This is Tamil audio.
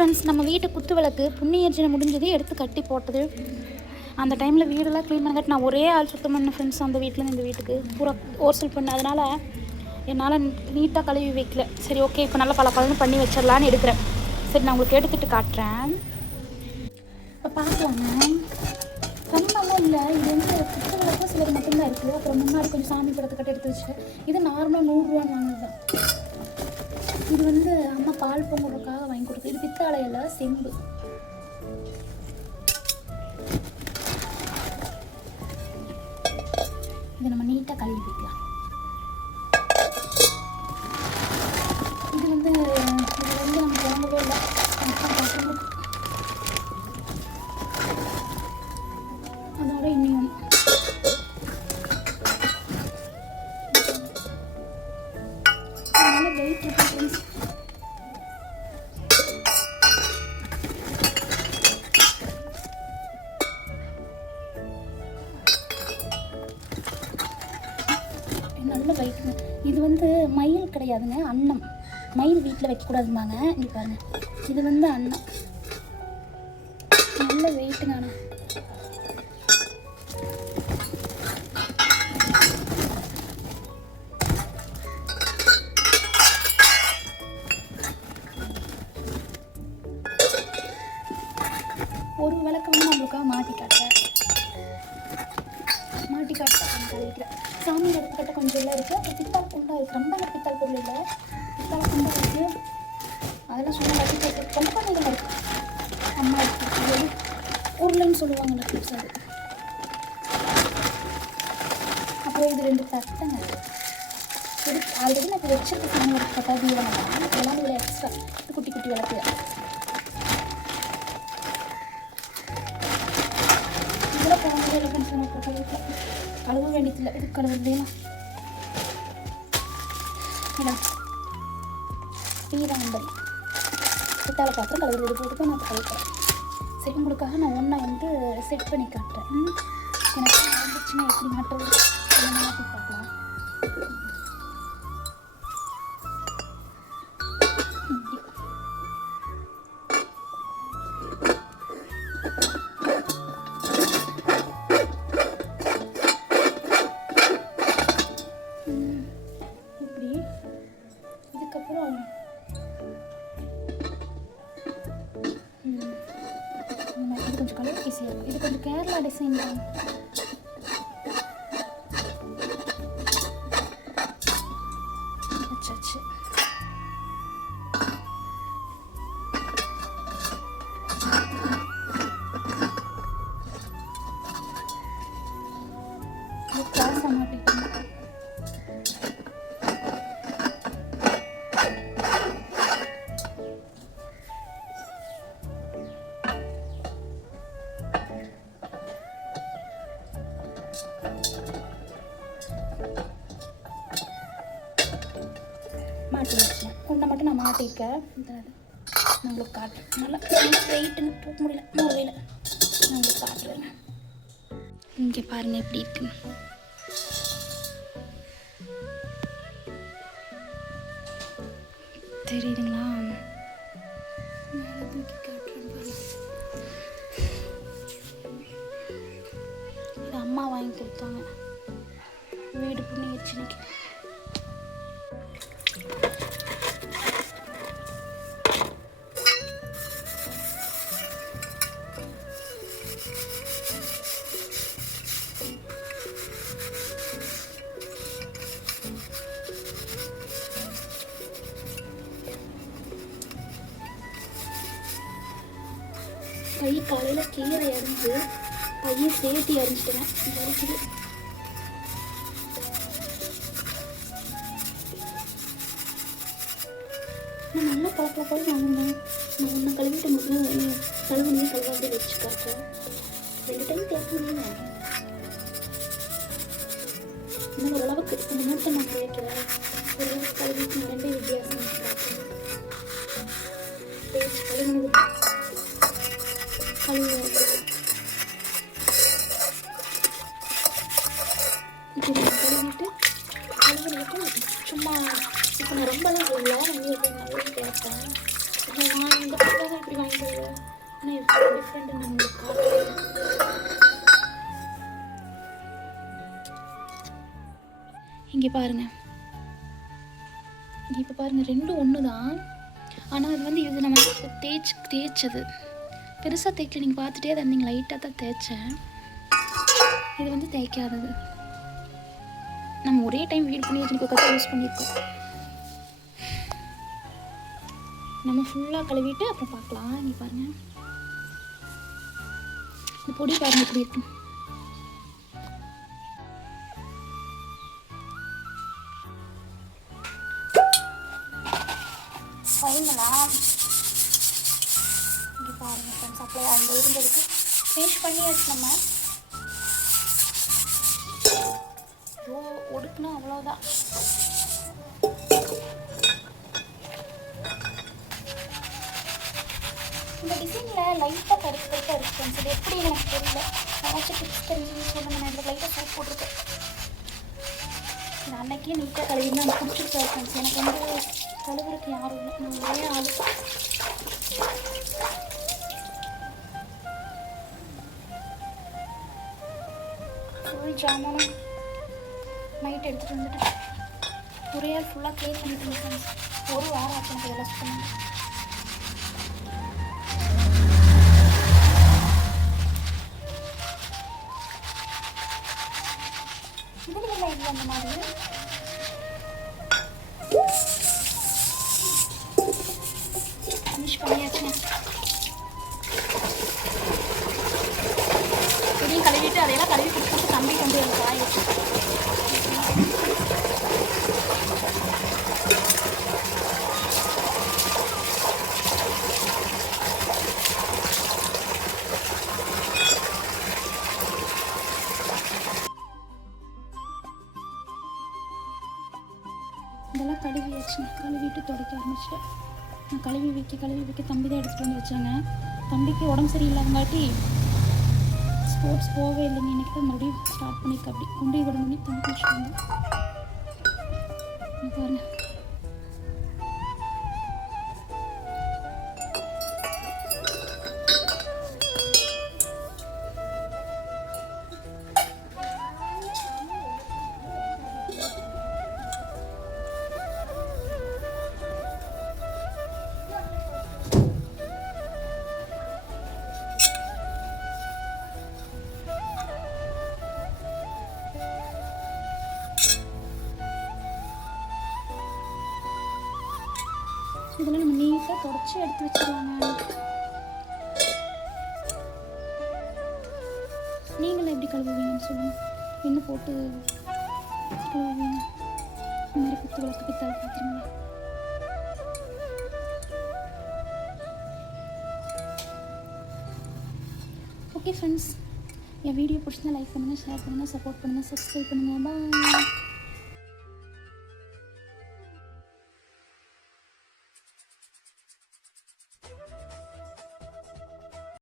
ஃப்ரெண்ட்ஸ், நம்ம வீட்டு குத்து விளக்கு புண்ணியர்ஜனை முடிஞ்சது எடுத்து கட்டி போட்டது. அந்த டைமில் வீடெல்லாம் க்ளீன் பண்ணி நான் ஒரே ஆள் சுத்தம் பண்ணேன் ஃப்ரெண்ட்ஸ். அந்த வீட்டிலேருந்து இந்த வீட்டுக்கு பூரா ஓர்சல் பண்ணேன். அதனால் என்னால் நீட்டாக கழுவி வைக்கல. சரி, ஓகே, இப்போ நல்லா பல பண்ணி வச்சிடலான்னு எடுக்கிறேன். சரி, நான் உங்களுக்கு எடுத்துகிட்டு காட்டுறேன். இப்போ பார்க்கலாங்க. ரொம்பவும் இல்லை, இது வந்து குத்து விளக்கு சிலர் மட்டும்தான் இருக்குது. அப்புறம் முன்னாடி கொஞ்சம் சாமி படத்துக்கிட்ட எடுத்து வச்சுட்டேன். இது நார்மலாக 100 ரூபான்னு வாங்கினது தான். இது வந்து அம்மா பால் பொங்கலுக்காக வாங்கி கொடுத்து. இது பித்தாளையில் செம்பு. இதை நம்ம நீட்டாக கழுவி வைக்கலாம். இது வந்து நம்ம வாங்கவே இல்லை. அதோட இன்னும் அதனால வெயிட் இருக்கு ஃப்ரெண்ட்ஸ். நல்ல வெயிட்டுங்க. இது வந்து மயில் கிடையாதுங்க, அன்னம். மயில் வீட்டில் வைக்கக்கூடாதுமாங்க. இங்கே பாருங்க, இது வந்து அன்னம். நல்ல வெயிட்டுங்க. ஆனால் ஒரு விளக்கு வந்து நம்மளுக்காக மாட்டி காட்டுறேன். கழிக்கிறேன். சாமி எடுத்துக்கிட்ட கொஞ்சம் எல்லாம் இருக்குது. அப்புறம் பித்தாள் குண்டா இருக்குது. ரொம்ப பித்தாள் பொருள் இல்லை, பித்தாள் குண்டா இருக்குது. அதெல்லாம் சொன்னால் கட்டி ரொம்ப கொஞ்சம் இருக்குது. அம்மா எடுத்து உருளைன்னு சொல்லுவாங்க ஃப்ரெண்ட்ஸ். அது அப்புறம் இது 2 தட்டைங்க. இது ஆல்ரெடி நான் இப்போ வச்சிருக்க சாமி எடுத்துக்கிட்டா தீவனம் தான். இதெல்லாம் இதில் எக்ஸ்ட்ரா குட்டி குட்டி விளக்கு. இதெல்லாம் போகும்போது எல்லாம் ஃப்ரெண்ட்ஸ் கழுவ வேண்டியதில்லை. இது கழுவுறதுலாம் இடம் பீராம்பல் பித்தாளை பாத்திரம் கழுவுறது போட்டு நான் கழுவுறேன். சரி, உங்களுக்காக நான் ஒன்றா வந்து செட் பண்ணி காட்டுறேன். எனக்கு வந்துச்சுன்னா எப்படி மாட்டுறது மாற்றி பார்க்கலாம். இதுக்கப்புறம் இது கொஞ்சம் கலர் ஈஸியாக இருக்கும். இது கொஞ்சம் கேரளா டிசைன் தான். வச்சாச்சு. கிளாஸ் மாட்டிக்கணும். மாட்டி வச்சேன். ஒன்றை மட்டும் நான் மாட்டிருக்கேன். நான் உங்களுக்கு காட்டுறேன். நல்லா வெயிட்டுன்னு தூக்க முடியல, மூலையில் நான் உங்களுக்கு காட்டுறேன். இங்கே பாருங்கள் எப்படி இருக்குன்னு. தெரியுதுங்களா? தூக்கி காட்டுறேன் பாருங்க. இது அம்மா வாங்கி கொடுத்தாங்க வீடு புண்ணியர்ஜனைக்கு. கை காலையில் கீரை அரிஞ்சு பையை சேர்த்து அரிஞ்சிட்டேன். வலிக்குது. நான் நல்லா பழப்பழப்பாடு வாங்கினேன். நான் ஒன்று கழுவிட்டு கழுவுனே கழுவாடி வச்சு காட்டுறேன். 2 டைம் தேய்க்கணும். இன்னும் ஓரளவுக்கு இந்த மூட்டை நான் தேய்க்கிறேன். ஓரளவுக்கு கழுவிட்டு 2 வித்தியாசம் காட்டுறேன். தேய்ச்சி கழுவுனது கழுவிட்டு கழுவுறதுக்கு சும்மா இப்போ நான் ரொம்பலாம் இல்லை. நான் நல்லா கேட்பேன். நான் இந்த பக்கம் இப்படி ஆனால் எவ்வளோ டிஃப்ரெண்ட்டு நான் உங்களுக்கு காட்டுறேன். இங்கே பாருங்கள், இப்போ பாருங்கள், ரெண்டும் ஒன்று தான். ஆனால் அது வந்து இது நம்ம தேய்ச்சது பெருசாக தேய்க்கல. நீங்கள் பார்த்துட்டே தான் இருந்தீங்க, லைட்டாக தான் தேய்ச்சேன். இது வந்து தேய்க்காதது. நம்ம ஒரே டைம் வீடு பண்ணி வச்சு குக்கரை யூஸ் பண்ணியிருக்கோம். நம்ம ஃபுல்லாக கழுவிட்டு அப்புறம் பார்க்கலாம். இங்கே பாருங்கள், இந்த பொடி பாருங்கள் எப்படி இருக்கு. ஃபைனலாக இங்கே பாருங்கள் ஃப்ரெண்ட்ஸ், அப்படியே அந்த இருந்ததுக்கு ஃபினிஷ் பண்ணியாச்சு. நம்ம ஒடுக்குனா அவ்வளோதான். இந்த டிசைனில் லைட்டாக கருப்பாக இருக்குது ஃப்ரெண்ட்ஸ். இது எப்படி எனக்கு தெரியல. ஏதாச்சும் டிப்ஸ் தெரிஞ்சு சொல்லுங்க. நான் இதில் லைட்டாக சோப் போட்டிருக்கேன். நான் அன்னைக்கே நீட்டாக கழுவினா நான் பிடிச்சிருக்கேன் ஃப்ரெண்ட்ஸ். எனக்கு வந்து கழுவுறதுக்கு யாரும் இல்லை, நான் ஒரே ஆள். ஃபுல் ஜாமானும் நைட் எடுத்துகிட்டு வந்துட்டேன். ஒரே ஆள் ஃபுல்லாக க்ளீன் பண்ணிட்டு ஃப்ரெண்ட்ஸ். ஒரு வாரம் ஆச்சு எனக்கு இதெல்லாம் சுத்தம். இதுலாம் இல்லை அந்த மாதிரி. ஃபினிஷ் பண்ணியாச்சுங்க. இதையும் கழுவிட்டு அதையெல்லாம் கழுவி கொடுத்துட்டு தம்பி கொண்டு வந்து காய வச்சு இதெல்லாம் கழுவி வச்சுங்க. கழுவிட்டு துடைக்க ஆரம்பிச்சிட்டேன். நான் கழுவி வைக்க தம்பி தான் எடுத்துகிட்டு வந்து வச்சாங்க. தம்பிக்கு உடம்பு சரியில்லாதங்காட்டி ஸ்போர்ட்ஸ் போகவே இல்லைங்க. இன்றைக்கி தான் மறுபடியும் ஸ்டார்ட் பண்ணியிருக்க. அப்படி கொண்டு விட பண்ணி தம்பி குடிச்சிட்டு வந்தேன். பாருங்கள், இதெல்லாம் நம்ம நீட்டாக தொடச்சி எடுத்து வச்சுருவாங்க. நீங்களும் எப்படி கழுவுவீங்கன்னு சொல்லுங்கள். என்ன போட்டு கழுவுவீங்க? இந்த மாதிரி குத்து விளக்கு பித்தளை பார்த்துருங்களா? ஓகே ஃப்ரெண்ட்ஸ், என் வீடியோ பிடிச்சிருந்தா லைக் பண்ணுங்கள், ஷேர் பண்ணுங்கள், சப்போர்ட் பண்ணுங்கள், சப்ஸ்கிரைப் பண்ணுங்கள். பாய்.